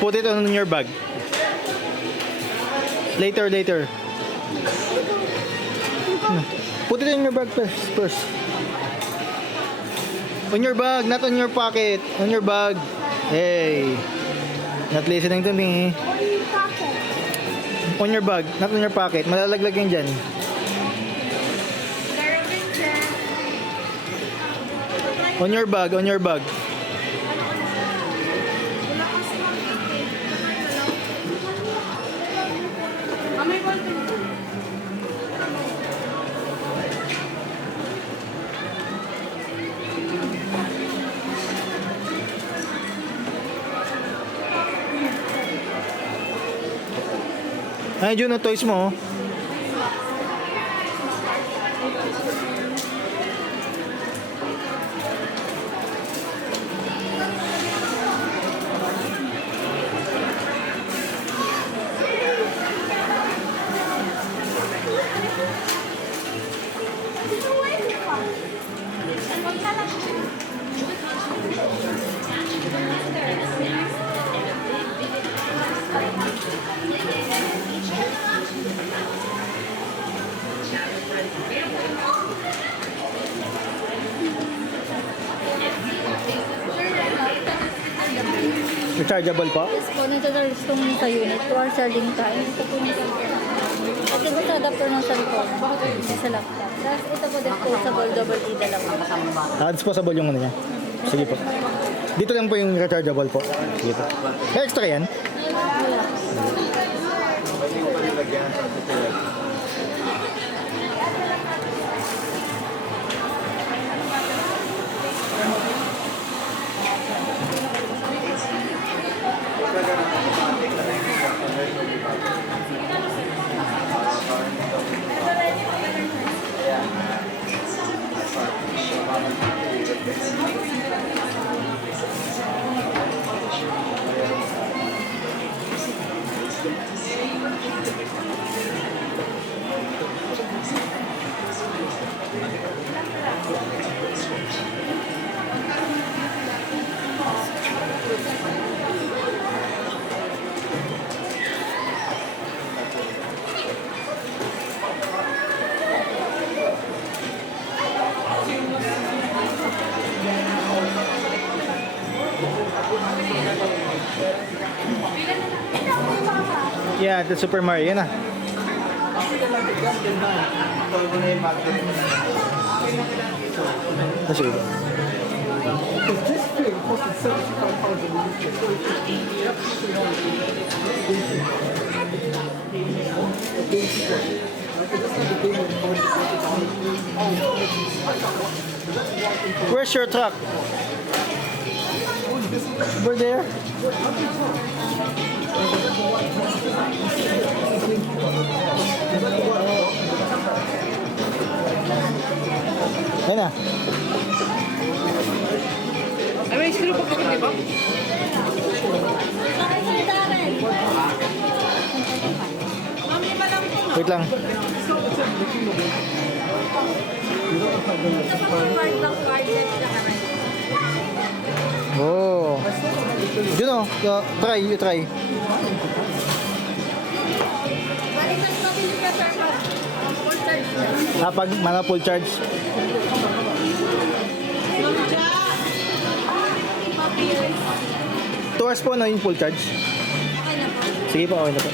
Put it on your bag. Later. Put it in your bag first. On your bag, not on your pocket. On your bag. Hey. Not listening to me. On your bag, not on your pocket. Malalaglag yan dyan. On your bag. Ay, Jun, toys mo. Rechargeable po? Yes po, nasa-charge itong sa unit. 2 hours charging time. Ito po nasa at ito sa adapter ng cellphone. Sa laptop. Tapos ito po disposable, double E dalawa. Disposable yung ano niya. Sige po. Dito lang po yung rechargeable po. Sige po. May extra yan? Wala. Yeah, the Super Mario. Yan na. That's it. This thing costed £75 Where's your truck? Over there. Ayun na. Ay, may screw pa kami, di ba? Wait lang. Oh. You know, you try. Pag mana full charge. Two hours po na yung full charge. Sige po, okay na po.